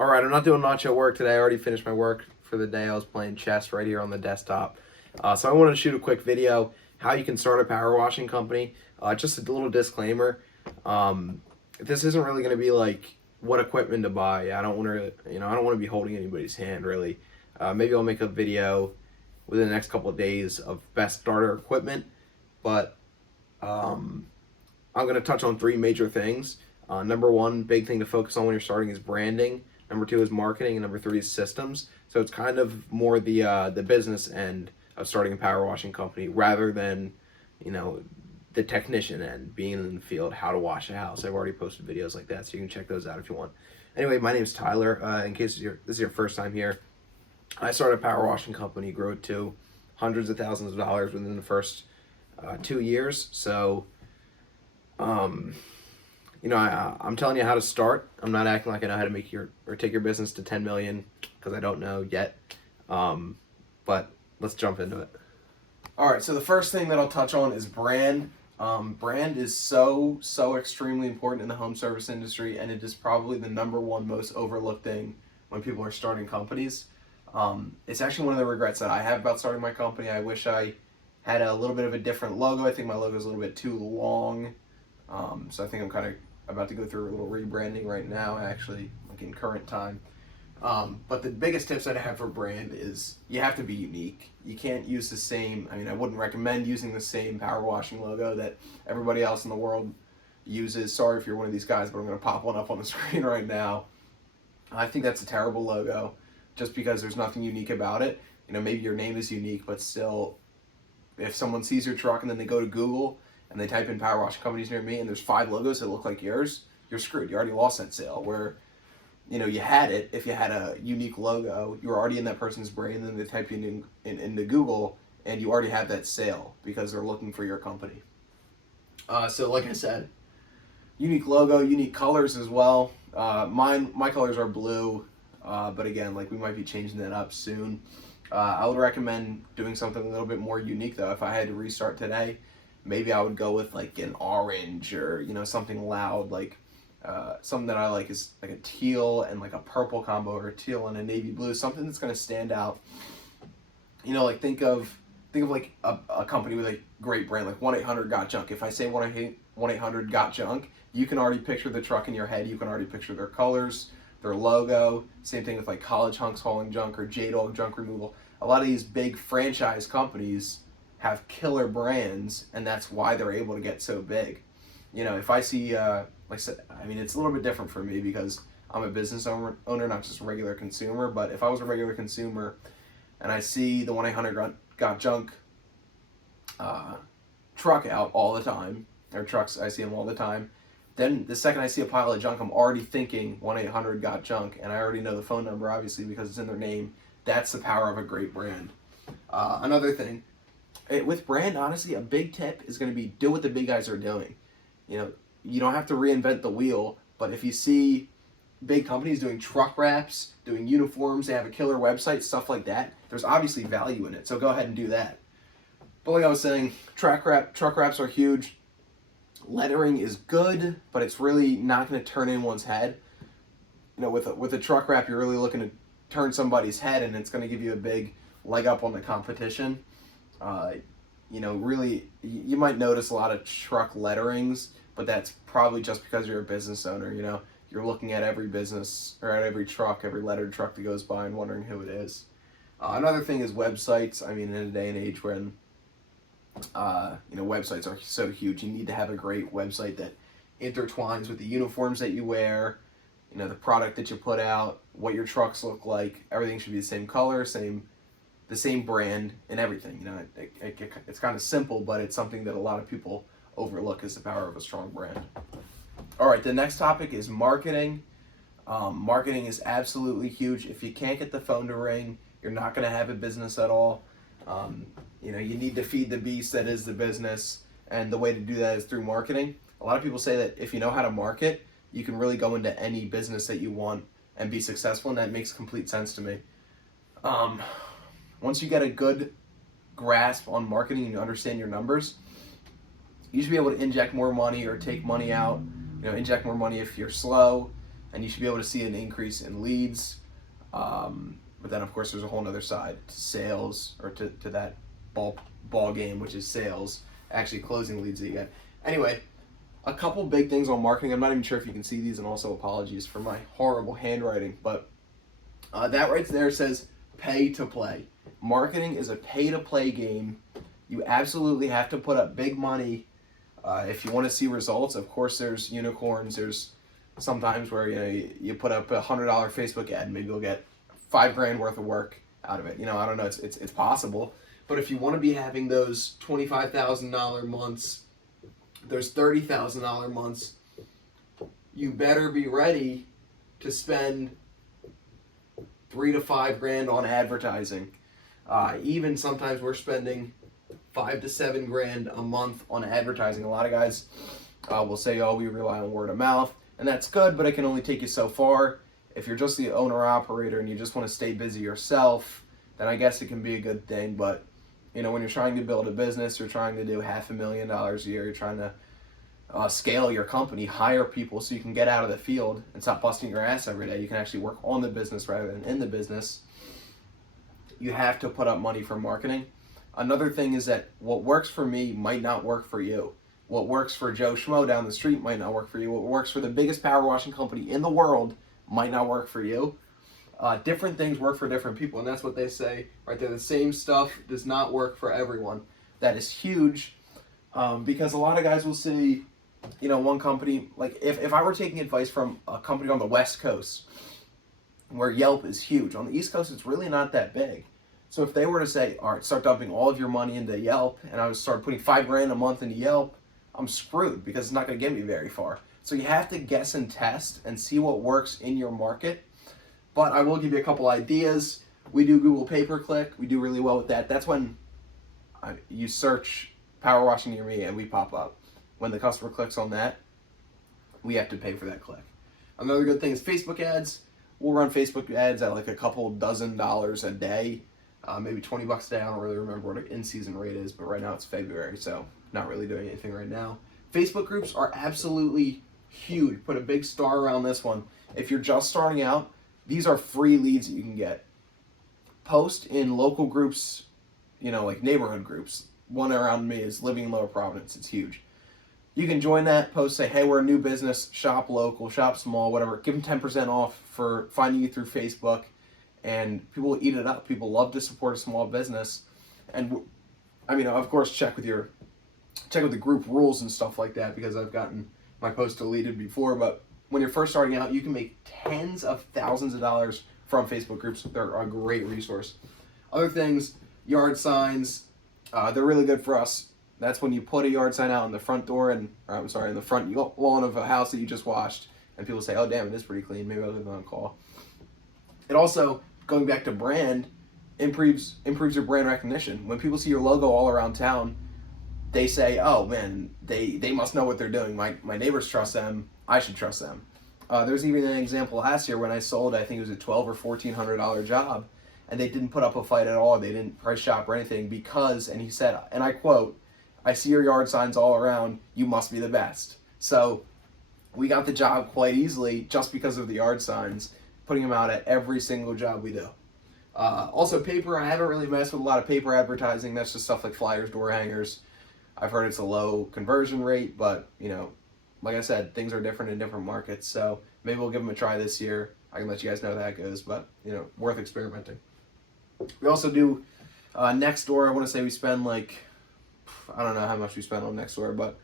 All right, I'm not doing much at work today. I already finished my work for the day. I was playing chess right here on the desktop. So I wanted to shoot a quick video how you can start a power washing company. Just a little disclaimer. This isn't really going to be like what equipment to buy. I don't want to, I don't want to be holding anybody's hand really. Maybe I'll make a video within the next couple of days of best starter equipment, but I'm going to touch on three major things. Number one, big thing to focus on when you're starting is branding. Number two is marketing, and number three is systems. So it's kind of more the business end of starting a power washing company rather than, the technician end, being in the field, how to wash a house. I've already posted videos like that, so you can check those out if you want. Anyway, my name is Tyler. In case this is your first time here, I started a power washing company, grew it to hundreds of thousands of dollars within the first 2 years. So, I'm telling you how to start. I'm not acting like I know how to make take your business to 10 million because I don't know yet. But let's jump into it. All right, so the first thing that I'll touch on is brand. Brand is so extremely important in the home service industry, and it is probably the number one most overlooked thing when people are starting companies. It's actually one of the regrets that I have about starting my company. I wish I had a little bit of a different logo. I think my logo is a little bit too long. So I think I'm kind of about to go through a little rebranding right now, actually, like in current time. But the biggest tips that I have for brand is you have to be unique. You can't use the same, I wouldn't recommend using the same power washing logo that everybody else in the world uses. Sorry if you're one of these guys, but I'm going to pop one up on the screen right now. I think that's a terrible logo just because there's nothing unique about it. Maybe your name is unique, but still, if someone sees your truck and then they go to Google and they type in power washing companies near me and there's 5 logos that look like yours, you're screwed. You already lost that sale. Where, you had it, if you had a unique logo, you were already in that person's brain, and then they type you into Google and you already have that sale because they're looking for your company. So like I said, unique logo, unique colors as well. My colors are blue, but again, we might be changing that up soon. I would recommend doing something a little bit more unique though. If I had to restart today, maybe I would go with an orange or something loud, something that I like is like a teal and a purple combo, or a teal and a navy blue, something that's going to stand out. Think of a company with a great brand like 1-800-GOT-JUNK. If I say 1-800-GOT-JUNK, you can already picture the truck in your head. You can already picture their colors, their logo. Same thing with College Hunks Hauling Junk or J-Dog Junk Removal. A lot of these big franchise companies have killer brands, and that's why they're able to get so big. If I see, it's a little bit different for me because I'm a business owner, not just a regular consumer. But if I was a regular consumer and I see the 1-800-GOT-JUNK truck out all the time, or trucks, I see them all the time, then the second I see a pile of junk, I'm already thinking 1-800-GOT-JUNK, and I already know the phone number, obviously, because it's in their name. That's the power of a great brand. Another thing, with brand, honestly, a big tip is going to be do what the big guys are doing. You don't have to reinvent the wheel, but if you see big companies doing truck wraps, doing uniforms, they have a killer website, stuff like that, there's obviously value in it, so go ahead and do that. But like I was saying, truck wraps are huge. Lettering is good, but it's really not going to turn anyone's head. With a truck wrap, you're really looking to turn somebody's head, and it's going to give you a big leg up on the competition. Really, you might notice a lot of truck letterings, but that's probably just because you're a business owner. You're looking at every business or at every truck, every lettered truck that goes by, and wondering who it is. Another thing is websites. In a day and age when websites are so huge, you need to have a great website that intertwines with the uniforms that you wear, the product that you put out, what your trucks look like. Everything should be the same color, the same brand, and everything. It's kind of simple, but it's something that a lot of people overlook, is the power of a strong brand. All right, the next topic is marketing. Marketing is absolutely huge. If you can't get the phone to ring, you're not going to have a business at all. You need to feed the beast that is the business, and the way to do that is through marketing. A lot of people say that if you know how to market, you can really go into any business that you want and be successful, and that makes complete sense to me. Once you get a good grasp on marketing and you understand your numbers, you should be able to inject more money or take money out. Inject more money if you're slow. and you should be able to see an increase in leads. But then of course there's a whole other side to sales, or to that ball game, which is sales, actually closing leads that you get. Anyway, a couple big things on marketing. I'm not even sure if you can see these, and also apologies for my horrible handwriting, but that right there says pay to play. Marketing is a pay to play game. You absolutely have to put up big money if you want to see results. Of course, there's unicorns. There's sometimes where you put up $100 Facebook ad, and maybe you'll get $5,000 worth of work out of it. I don't know. It's possible. But if you want to be having those $25,000 months, those $30,000 months, you better be ready to spend $3,000 to $5,000 on advertising. Even sometimes we're spending $5,000 to $7,000 a month on advertising. A lot of guys will say, "Oh, we rely on word of mouth," and that's good, but it can only take you so far. If you're just the owner operator and you just want to stay busy yourself, then I guess it can be a good thing. But when you're trying to build a business, you're trying to do $500,000 a year, you're trying to scale your company, hire people so you can get out of the field and stop busting your ass every day. You can actually work on the business rather than in the business. You have to put up money for marketing. Another thing is that what works for me might not work for you. What works for Joe Schmo down the street might not work for you. What works for the biggest power washing company in the world might not work for you. Different things work for different people, and that's what they say right there. The same stuff does not work for everyone. That is huge, because a lot of guys will see, one company, like if I were taking advice from a company on the West Coast, where Yelp is huge, on the East Coast it's really not that big. So if they were to say, all right, start dumping all of your money into Yelp, and I would start putting $5,000 a month into Yelp, I'm screwed, because it's not going to get me very far. So you have to guess and test and see what works in your market. But I will give you a couple ideas. We do Google pay-per-click. We do really well with that. That's when you search power washing near me and we pop up. When the customer clicks on that, we have to pay for that click. Another good thing is Facebook ads. We'll run Facebook ads at like a couple $dozen a day, maybe $20 a day. I don't really remember what an in-season rate is, but right now it's February, so not really doing anything right now. Facebook groups are absolutely huge. Put a big star around this one. If you're just starting out, these are free leads that you can get. Post in local groups, like neighborhood groups. One around me is Living in Lower Providence. It's huge. You can join that, post, say, hey, we're a new business, shop local, shop small, whatever. Give them 10% off for finding you through Facebook, and people will eat it up. People love to support a small business. And of course, check with the group rules and stuff like that, because I've gotten my post deleted before. But when you're first starting out, you can make tens of thousands of dollars from Facebook groups. They're a great resource. Other things, yard signs, they're really good for us. That's when you put a yard sign out in the front door, in the front lawn of a house that you just washed, and people say, oh damn, it is pretty clean, maybe I'll give them a call. It also, going back to brand, improves your brand recognition. When people see your logo all around town, they say, oh man, they must know what they're doing. My neighbors trust them, I should trust them. There's even an example last year when I sold, I think it was a $1,200 or $1,400 job, and they didn't put up a fight at all. They didn't price shop or anything, because, and he said, and I quote, I see your yard signs all around, you must be the best. So we got the job quite easily just because of the yard signs, putting them out at every single job we do. Also paper, I haven't really messed with a lot of paper advertising. That's just stuff like flyers, door hangers. I've heard it's a low conversion rate, but like I said, things are different in different markets. So maybe we'll give them a try this year. I can let you guys know how that goes, but worth experimenting. We also do Nextdoor. I want to say we spend I don't know how much we spend on Nextdoor, but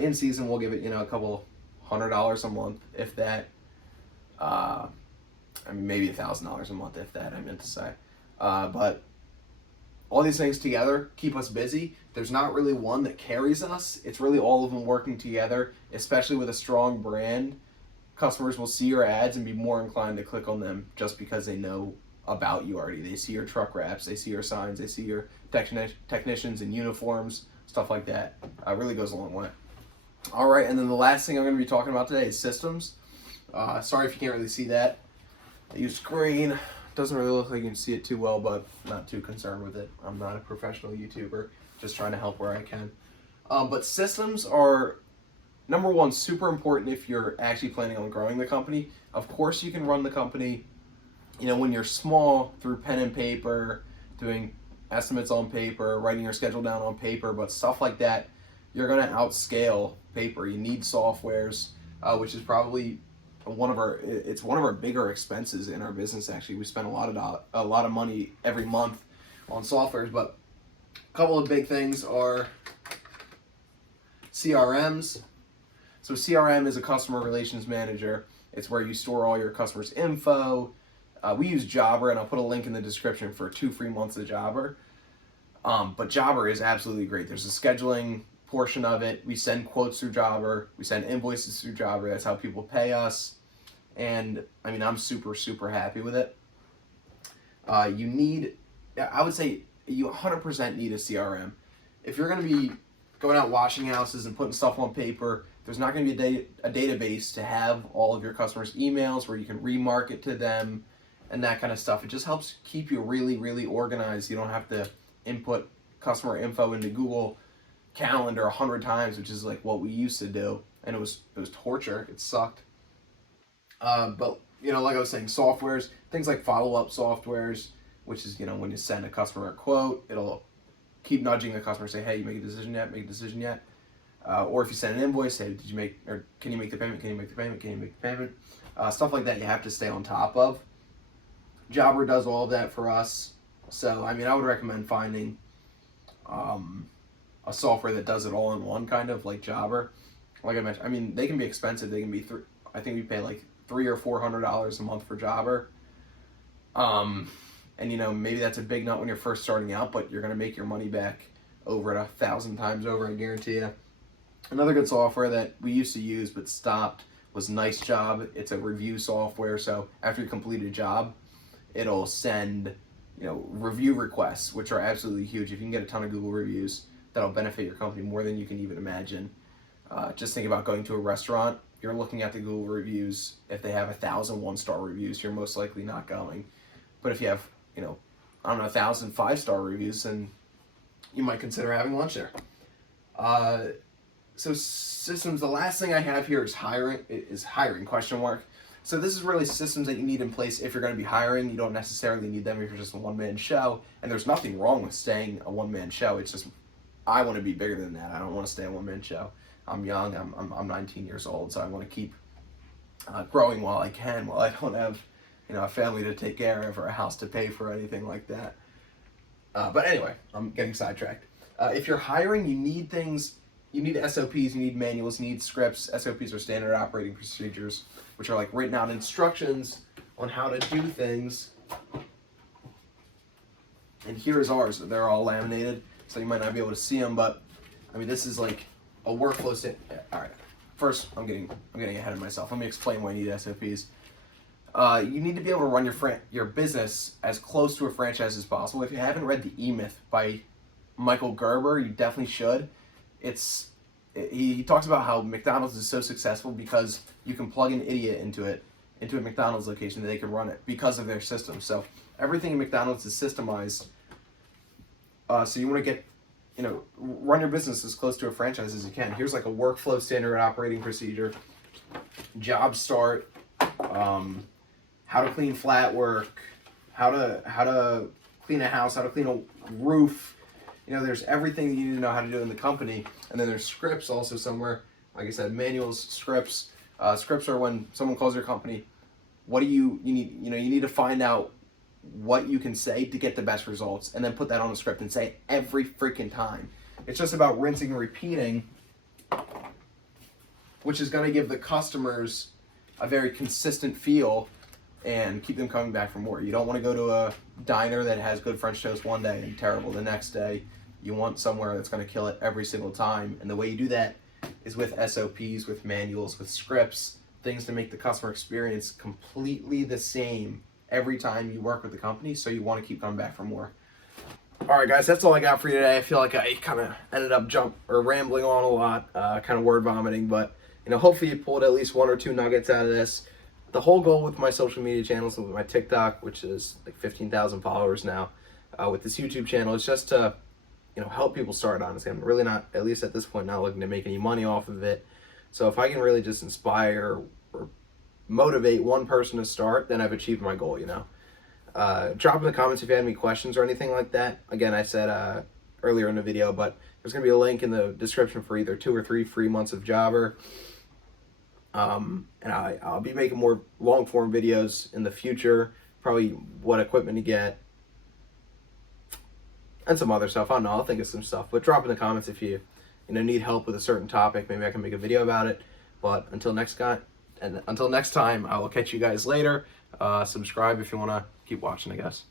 in season we'll give it a couple $100 a month, if that. Maybe $1,000 a month, if that, I meant to say. But all these things together keep us busy. There's not really one that carries us. It's really all of them working together, especially with a strong brand. Customers will see your ads and be more inclined to click on them just because they know about you already. They see your truck wraps, they see your signs, they see your technicians in uniforms, stuff like that. Really goes a long way. All right, and then the last thing I'm going to be talking about today is systems. Sorry if you can't really see that. I use screen. Doesn't really look like you can see it too well, but not too concerned with it. I'm not a professional YouTuber, just trying to help where I can. But systems are number one, super important if you're actually planning on growing the company. Of course, you can run the company, when you're small through pen and paper, doing estimates on paper, writing your schedule down on paper, but stuff like that, you're going to outscale paper. You need softwares, which is probably one of our bigger expenses in our business. Actually, we spend a lot of money every month on softwares, but a couple of big things are CRMs. So CRM is a customer relations manager. It's where you store all your customers' info. We use Jobber, and I'll put a link in the description for 2 free months of Jobber. But Jobber is absolutely great. There's a scheduling portion of it. We send quotes through Jobber. We send invoices through Jobber. That's how people pay us. And I'm super, super happy with it. I would say you 100% need a CRM. If you're going to be going out washing houses and putting stuff on paper, there's not going to be a database to have all of your customers' emails where you can remarket to them and that kind of stuff. It just helps keep you really, really organized. You don't have to input customer info into Google Calendar 100 times, which is like what we used to do, and it was torture. It sucked. But like I was saying, softwares, things like follow-up softwares, which is when you send a customer a quote, it'll keep nudging the customer, say, hey, you make a decision yet? Make a decision yet? Or if you send an invoice, say, can you make the payment? Can you make the payment? Can you make the payment? Stuff like that you have to stay on top of. Jobber does all of that for us. So, I would recommend finding a software that does it all in one, kind of like Jobber. Like I mentioned, they can be expensive. They can be, I think we pay like $300 or $400 a month for Jobber. And maybe that's a big nut when you're first starting out, but you're going to make your money back over 1,000 times over, I guarantee you. Another good software that we used to use but stopped was NiceJob. It's a review software, so after you complete a job, it'll send review requests, which are absolutely huge. If you can get a ton of Google reviews, that'll benefit your company more than you can even imagine. Just think about going to a restaurant. You're looking at the Google reviews. If they have 1,000 one-star reviews, you're most likely not going. But if you have 1,000 5-star reviews, then you might consider having lunch there. So systems, the last thing I have here is hiring, question mark. So this is really systems that you need in place if you're going to be hiring. You don't necessarily need them if you're just a one-man show. And there's nothing wrong with staying a one-man show. It's just, I want to be bigger than that. I don't want to stay a one-man show. I'm young. I'm 19 years old, so I want to keep growing while I can, while I don't have a family to take care of or a house to pay for or anything like that. But anyway, I'm getting sidetracked. If you're hiring, you need things. You need SOPs, you need manuals, you need scripts. SOPs are standard operating procedures, which are like written out instructions on how to do things. And here is ours. They're all laminated, so you might not be able to see them, but this is like a workflow. All right. First, I'm getting ahead of myself. Let me explain why you need SOPs. You need to be able to run your business as close to a franchise as possible. If you haven't read The E-Myth by Michael Gerber, you definitely should. He talks about how McDonald's is so successful because you can plug an idiot into a McDonald's location and they can run it because of their system. So everything in McDonald's is systemized. So you want to get, run your business as close to a franchise as you can. Here's like a workflow standard operating procedure, job start, how to clean flat work, how to clean a house, how to clean a roof. There's everything you need to know how to do in the company. And then there's scripts also somewhere. Like I said, manuals, scripts. Scripts are when someone calls your company, what do you need? You need to find out what you can say to get the best results and then put that on the script and say it every freaking time. It's just about rinsing and repeating, which is going to give the customers a very consistent feel and keep them coming back for more. You don't want to go to a diner that has good French toast one day and terrible the next day. You want somewhere that's going to kill it every single time. And the way you do that is with SOPs, with manuals, with scripts, things to make the customer experience completely the same every time you work with the company, so you want to keep coming back for more. All right, guys, that's all I got for you today. I feel like I kind of ended up rambling on a lot, kind of word vomiting, but hopefully you pulled at least 1 or 2 nuggets out of this. The whole goal with my social media channels, with my TikTok, which is like 15,000 followers now, with this YouTube channel, is just to help people start. Honestly, I'm really not, at least at this point, not looking to make any money off of it. So if I can really just inspire or motivate one person to start, then I've achieved my goal, you know. Drop in the comments if you have any questions or anything like that. Again, I said earlier in the video, but there's going to be a link in the description for either 2 or 3 free months of Jobber. And I'll be making more long form videos in the future, probably what equipment to get and some other stuff. I don't know, I'll think of some stuff, but drop in the comments if you need help with a certain topic. Maybe I can make a video about it. But until next time, I will catch you guys later. Subscribe if you want to keep watching, I guess.